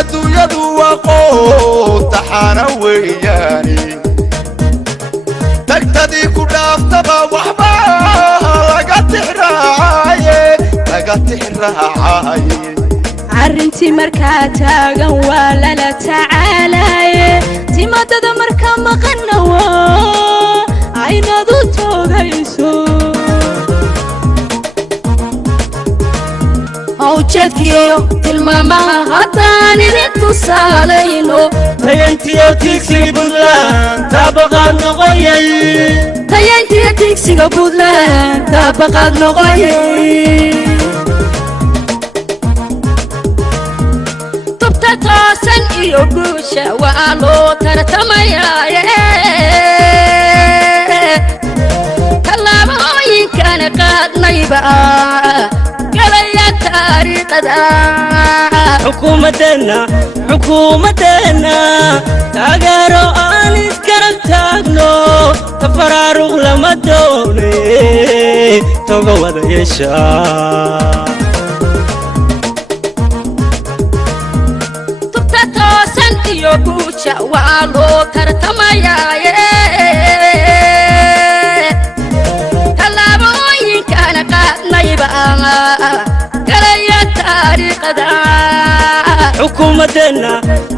الدنيا وقوت حنوياني تقتدي كل افتبا وحبا لقد تحراعي عرنتي مركا تاغن ولا لا تعالى تيمادد مركا مقنوا عينادو توغيسو awjeedkiyo tilmaamaha haddaan idin tusaalayno tayantiyo tigsiga Puntland taabaqaad noqoyay tayantiyo tigsiga Puntland taabaqaad noqoyay tubta toosan iyo guusha waa loo tartamayaa tallaabooyinkan qaadnayba حكومتنا تاغيرو آنس كرب تاغنو تفراروغ لما دوني توغو ودا يشا تبتتو سنتيو بوشا والو ترتمايا تلابوين كان قادنا يبقى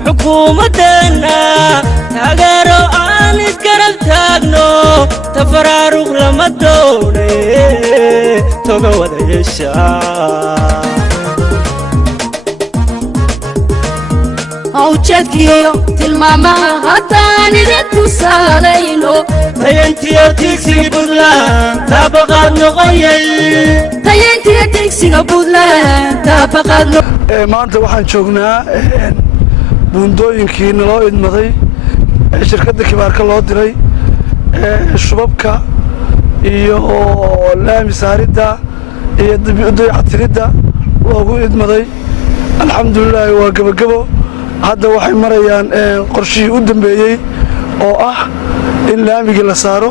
حكومتنا تاغيرو آنس كرب تاغنو تفراروغ لما دوني توغو ودا يشا awjeedkiyo tilmaamaha haddaan idin tusaalayno tayantiyo tigsiga Puntland taabaqaad noqoyay tayantiyo tigsiga Puntland taabaqaad maanta waxaan joognaa buundooyinkii naloo idmaday shirkadda kibaarka loo diray shubabka iyo laami saaridda iyo dayactiridda loogu idmaday alxamdulilaahi waa gabagabo hadda waxay marayaan qorshihii u dambeeyey oo ah in laamigii la saaro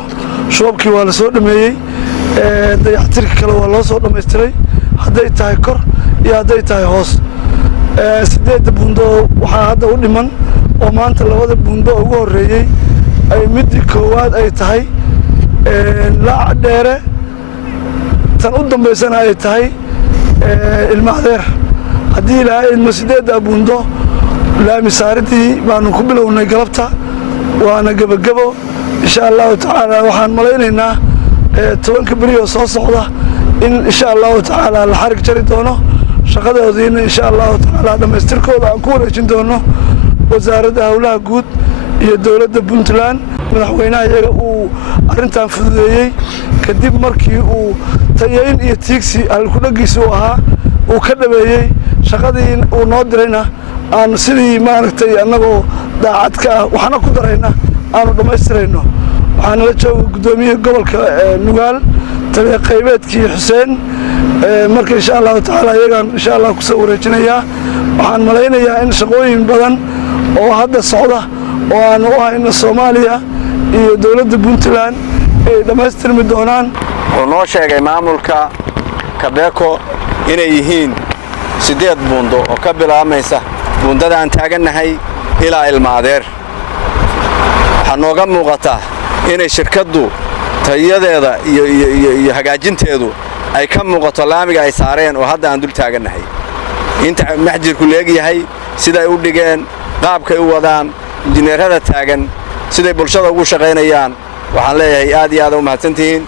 shubabkii waa la soo dhameeyey dayactirka kale waa loo soo dhammaystiray hadday tahay kor iyo hadday tahay hoos 8 buundo waxaa hadda u dhiman oo maanta labada buundo ugu horeeyay ay midii koowaad ay tahay laac dheere tan u dambeysana ay tahay ilmaadeer haddii ilaahay idmo 8 buundo laami saaridii baanu ku bilownay galabta waana gabagabo insha allahu tacaala waxaan malaynaynaa 10 beri oo soo socda in insha allahu tacaala la xarig jari doono shaqadoodiina insha allahu tacaala dhammaystirkooda aan ku wareejin doono wasaaradda howlaha guud iyo dowladda Puntland madaxweynaha iyaga uu arrintan fududeeyey kadib markii uu tayayn iyo tiigsi halkudhagiisa u ahaa uu ka dhabeeyey shaqadii uu noo dirayna aan sidii maaragtay annagoo daacadka ah waxna ku darayna aanu dhammaystirayno waxaana la jooga guddoomiyaha gobolka Nugaal tabiic qaybeedkii Xuseen marka insha allahu tacaala iyagaan insha allah ku soo wareejinayaa waxaan malaynayaa in shaqooyin badan oo hadda socda oo aan u hayno Soomaaliya iyo dowladda Puntland ay dhammaystirmi doonaan oo noo sheegay maamulka Kabeeko inay yihiin 8 buundo oo ka bilaamaysa buundada aan taaganahay ilaa ilmaadeer waxaa nooga muuqata inay shirkaddu tayadeeda iyo hagaajinteedu ay ka muuqato laamiga ay saareen oo hadda aan dul taaganahay inta maxjirku leeyahay sida ay u dhigeen qaabka ay u wadaan injineerada taagan sida bulshada ugu shaqeynayaan waxaan leeyahay aad iyo aad u mahadsantihiin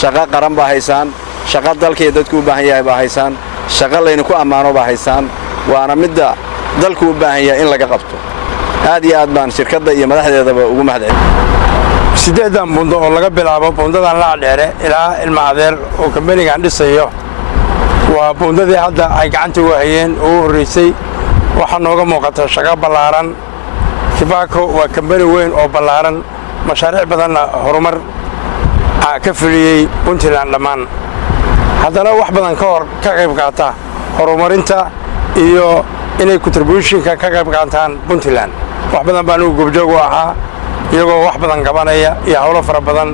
shaqo qaran baa haysaan shaqo dalkii dadku u baahan yahay baa haysaan shaqo layna ku ammaano baa haysaan waana midda dalku u baahan yahay in laga qabto aad iyo aad baan shirkadda iyo madaxdeedaba ugu mahadcelinayaa 8 buundo oo laga bilaabo buundadan laac dheere ilaa ilmaadeer oo kambanigan dhisayo waa buundadii hadda ay gacanta ugu hayeen oo horeysay waxa nooga muuqata shaqo ballaaran Kibaako waa kambani weyn oo ballaaran mashaariic badan horumar ka fuliyay Puntland dhamaan haddana wax badan ka qayb qaata horumarinta iyo inay contribution-ka ka qayb qaataan Puntland wax badan baan ugu gobjoog u ahaa iyagoo wax badan qabanaya iyo hawlo fara badan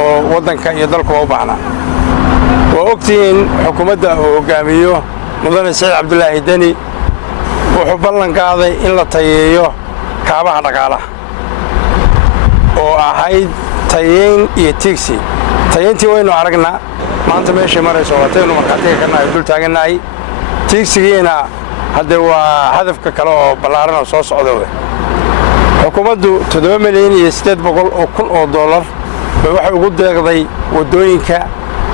oo wadanka iyo dalka u baahna waa ogtiin xukuumadda oo hogaamiyo mudane Saciid Cabdullaahi Dani wuxuu ballan qaaday in la tayeeyo kaabaha dhaqaalaha oo ahayd tayeyn iyo tiigsi. tayeyntii waynu aragnaa maanta meeshay marayso waataynu markhaatiga ka nahay dul taagannahay. tiigsigiina hadde waa hadafka kale oo ballaaran oo soo socda wey. xukuumaddu 7,800,000 oo dollar bay waxay ugu deeqday waddooyinka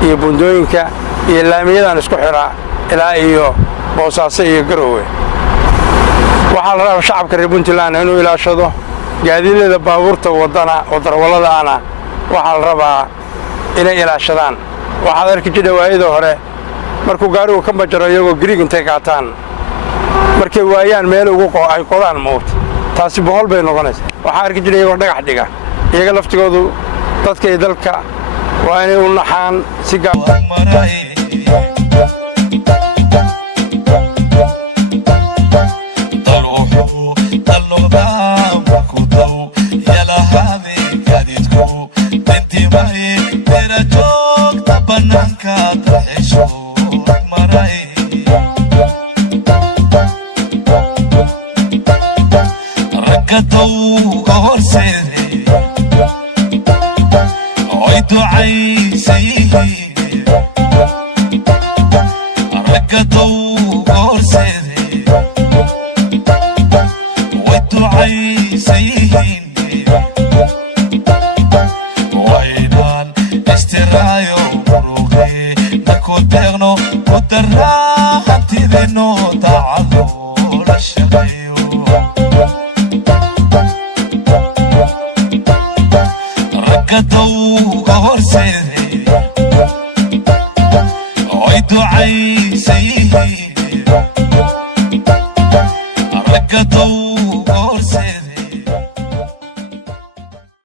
iyo buundooyinka iyo laamiyadan isku xidha ilaa iyo Boosaaso iyo Garowe. waxaa la rabaa shacabka reer Puntland inuu ilaashado gaadiidleyda baabuurta wadarwaladaana waxaa la rabaa inay ilaashadaan. waxaad arki jirtay waayada hore markuu gaarigu ka majaro iyagoo gariig intay qaataan markay waayaan meel ay qodaan moot taasi bohol bay noqonaysaa. waxaa arki jiray iyagoo dhagax dhiga iyaga laftigoodu dadka iyo dalka waa inay u naxaan si Oi, do ai, sei.